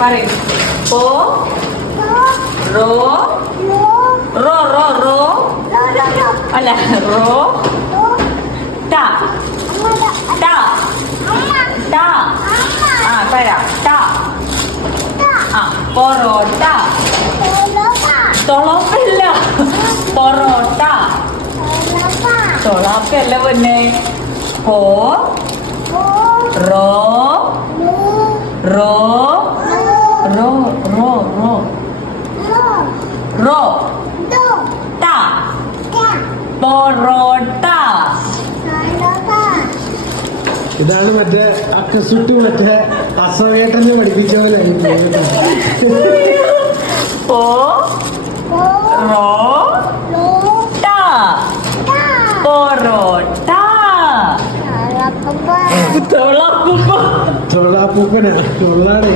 പറയും. പോ റോ റോ റോ റോ അല്ല റോ ട ട ട ആ പറയാം ട ആ പൊറോട്ട. തൊളോപ്പല്ല പൊറോട്ട. തൊളാപ്പല്ല പൊന്നെ. പോ റോ റോ റോ റോ റോ റോ ട പൊറോട്ട. ഇതാണ് മറ്റേ അക്കസുട്ട് മറ്റേ അസവേട്ടനെ പഠിപ്പിച്ച പോലെ പോ റോ ട പൊറോട്ട. തൊള്ളാപ്പൂപ്പനാ തൊള്ളാടേ.